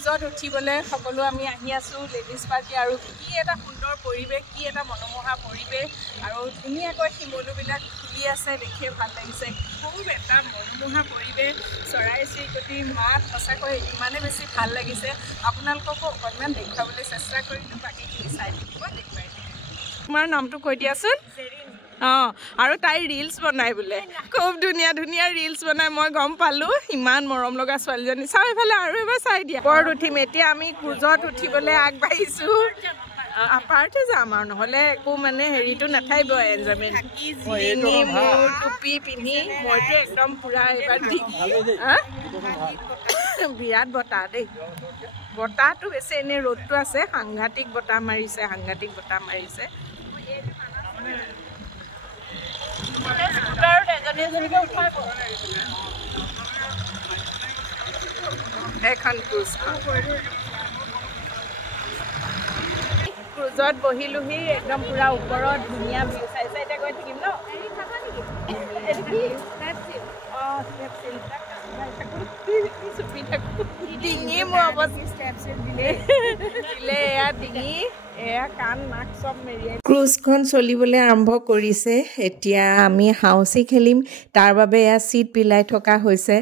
ক্ৰুজত উঠিবলৈ সকলো আমি আহি আছোঁ লেডিজ পাৰ্টি আৰু কি এটা সুন্দৰ পৰিৱেশ কি এটা মনোমোহা পৰিৱেশ আৰু ধুনীয়াকৈ শিমলুবিলাক ফুলি আছে দেখিয়ে ভাল লাগিছে খুব এটা মনোমোহা পৰিৱেশ চৰাই চিৰিকটিৰ মাত সঁচাকৈ ইমানেই বেছি ভাল লাগিছে আপোনালোককো অকণমান দেখুৱাবলৈ চেষ্টা কৰিলোঁ বাকীখিনি চাই থাকিব দেখুৱাই তোমাৰ নামটো কৈ দিয়াচোন অঁ আৰু তাই ৰিলছ বনাই বোলে খুব ধুনীয়া ধুনীয়া ৰিলছ বনাই মই গম পালোঁ ইমান মৰম লগা ছোৱালীজনী চাওঁ এইফালে আৰু এবাৰ চাই দিয়া ওপৰত উঠিম এতিয়া আমি ক্ৰুজত উঠিবলৈ আগবাঢ়িছোঁ আপাৰতে যাম আৰু নহ'লে একো মানে হেৰিটো নাথাকিব এনজয়মেণ্ট পিন্ধি মোৰ টুপি পিন্ধি মইতো একদম পূৰা এইবাৰ বিৰাট বতাহ দেই বতাহটো বেছি এনেই ৰ'দটো আছে সাংঘাতিক বতাহ মাৰিছে এখন ক্ৰুজত বহিলোহি একদম পুৰা ওপৰত ধুনীয়া ভিউ চাইছে এতিয়া গৈ থাকিম ন ডিঙি মোৰ অৱস্থা দিলে এয়া ডিঙি এয়া কাণ নাক চব মেৰিয়াই ক্ৰুজখন চলিবলৈ আৰম্ভ কৰিছে এতিয়া আমি হাউচি খেলিম তাৰ বাবে এয়া চিট পিলাই থকা হৈছে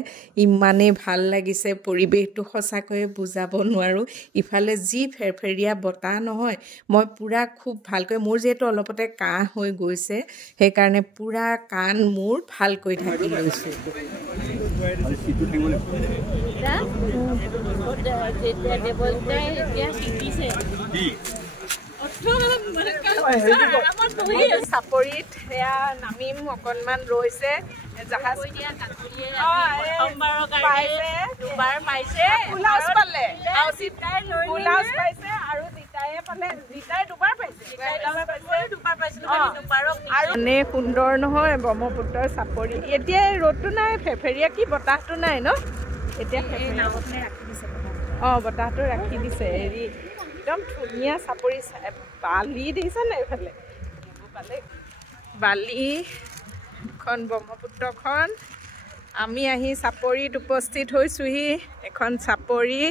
ইমানেই ভাল লাগিছে পৰিৱেশটো সঁচাকৈয়ে বুজাব নোৱাৰোঁ ইফালে যি ফেৰফেৰীয়া বতাহ নহয় মই পূৰা খুব ভালকৈ মোৰ যিহেতু অলপতে কাহ হৈ গৈছে সেইকাৰণে পূৰা কাণ মোৰ ভালকৈ থাকি লৈছোঁ চাপৰিত সেয়া নামিম অকণমান ৰৈছে জাহাজ দুবাৰ পাইছে পালে আৰু জিতায়ে পালে জিতাই দুবাৰ পাইছে এনে সুন্দৰ নহয় ব্ৰহ্মপুত্ৰৰ চাপৰি এতিয়া ৰ'দটো নাই ফেৰফেৰীয়া কি বতাহটো নাই ন এতিয়া অঁ বতাহটো ৰাখি দিছে হেৰি একদম ধুনীয়া চাপৰি বালি দেখিছে নাই এইফালে বালিখন ব্ৰহ্মপুত্ৰখন আমি আহি চাপৰিত উপস্থিত হৈছোঁহি এখন চাপৰি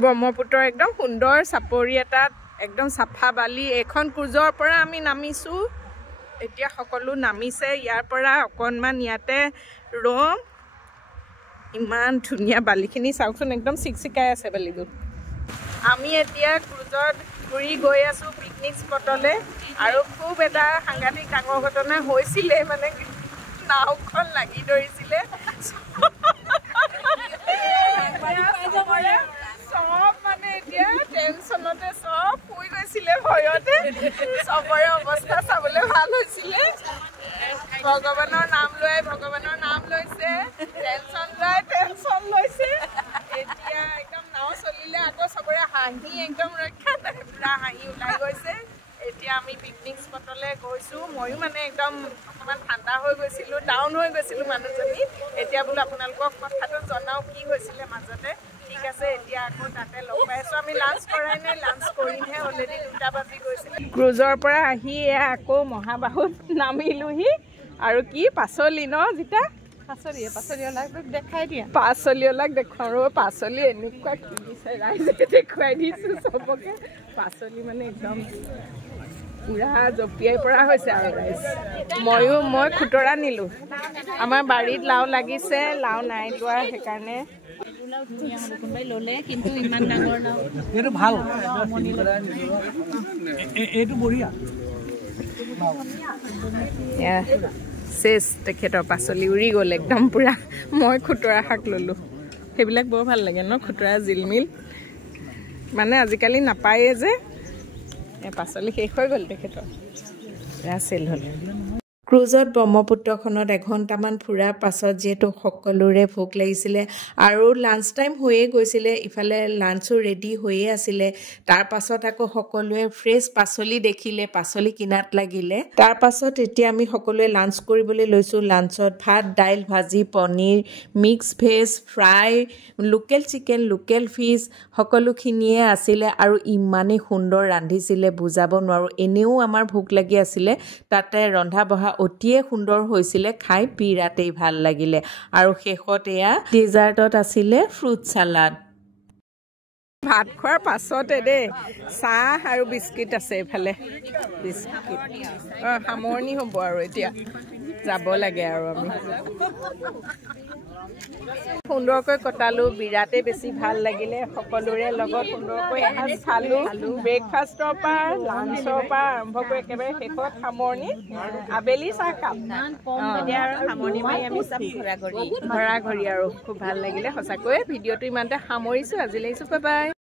ব্ৰহ্মপুত্ৰৰ একদম সুন্দৰ চাপৰি এটাত একদম চাফা বালি এখন ক্ৰুজৰ পৰা আমি নামিছোঁ এতিয়া সকলো নামিছে ইয়াৰ পৰা অকণমান ইয়াতে ৰ'ম ইমান ধুনীয়া বালিখিনি চাওকচোন একদম চিকচিকাই আছে বালিবোৰ আমি এতিয়া ক্ৰুজত ঘূৰি গৈ আছোঁ পিকনিক স্পটলৈ আৰু খুব এটা সাংঘাতিক ডাঙৰ ঘটনা হৈছিলে মানে নাওখন লাগি ধৰিছিলে চব মানে এতিয়া টেনশ্যনতে চব শুই গৈছিলে ভয়তে চবৰে অৱস্থা চাবলৈ ভাল হৈছিলে ভগৱানৰ নাম লৈছে টেনশ্যন লৈছে এতিয়া একদম নাও চলিলে আকৌ চবৰে হাঁহি একদম ৰক্ষা নাই পুৰা হাঁহি ওলাই গৈছে এতিয়া আমি পিকনিক স্পটলৈ গৈছোঁ ময়ো মানে একদম অকণমান ঠাণ্ডা হৈ গৈছিলোঁ ডাউন হৈ গৈছিলোঁ মানুহজনী এতিয়া বোলো আপোনালোকক কথাটো জনাওঁ কি হৈছিলে মাজতে ঠিক আছে এতিয়া আকৌ তাতে লগ পাইছোঁ আমি লাঞ্চ কৰাই নাই লাঞ্চ কৰিমহে অলৰেডি 2টা বাজি গৈছিলে ক্ৰুজৰ পৰা আহি এয়া আকৌ মহাবাহুত নামিলোহি আৰু কি পাচলি ন জিতা পাচলিঅলাক দেখাই দিয়া পাচলিঅলাক দেখুৱাওঁ ৰ'ব পাচলি এনেকুৱা কিনিছে ৰাইজে দেখুৱাই দিছোঁ চবকে পাচলি মানে একদম পুৰা জঁপিয়াই পৰা হৈছে আৰু ৰাইজ মই খুতৰা নিলোঁ আমাৰ বাৰীত লাও লাগিছে লাও নাই লোৱা সেইকাৰণে কিন্তু ইমান ডাঙৰ লাও এইটো ভাল এইটো বঢ়িয়া চেচ তেখেতৰ পাচলি উৰি গ'ল একদম পূৰা মই খুতৰা শাক ল'লোঁ সেইবিলাক বৰ ভাল লাগে ন খুতৰা জিলমিল মানে আজিকালি নাপায়েই যে পাচলি শেষ হৈ গ'ল তেখেতৰ পূৰা চেল হ'ল ক্ৰুজত ব্ৰহ্মপুত্ৰখনত এঘণ্টামান ফুৰাৰ পাছত যিহেতু সকলোৰে ভোক লাগিছিলে আৰু লাঞ্চ টাইম হৈয়ে গৈছিলে ইফালে লাঞ্চো ৰেডি হৈয়ে আছিলে তাৰ পাছত আকৌ সকলোৱে ফ্ৰেছ পাচলি দেখিলে পাচলি কিনাত লাগিলে তাৰ পাছত এতিয়া আমি সকলোৱে লাঞ্চ কৰিবলৈ লৈছোঁ লাঞ্চত ভাত দাইল ভাজি paneer mix veg fry local chicken local fish সকলোখিনিয়ে আছিলে আৰু ইমানেই সুন্দৰ ৰান্ধিছিলে বুজাব নোৱাৰোঁ এনেও আমাৰ ভোক লাগি আছিলে তাতে ৰন্ধা বঢ়া অতিয়ে সুন্দৰ হৈছিলে খাই বিৰাটেই ভাল লাগিলে আৰু শেষত এয়া ডেজাৰ্টত আছিলে ফ্ৰুট চালাড ভাত খোৱাৰ পাছতে দেই চাহ আৰু বিস্কিট আছে এইফালে বিস্কিট সামৰণি হ'ব আৰু এতিয়া যাব লাগে আৰু আমি সুন্দৰকৈ কটালো বিৰাটেই বেছি ভাল লাগিলে সকলোৰে লগত সুন্দৰকৈ এসাঁজ খালো ব্ৰেকফাষ্টৰ পৰা লাঞ্চৰ পৰা আৰম্ভ কৰি একেবাৰে শেষত সামৰণি আবেলি চাহকাপ ঘৰা ঘৰি আৰু খুব ভাল লাগিলে সঁচাকৈ ভিডিঅ'টো ইমানতে সামৰিছো আজি লাগিছো বাই বাই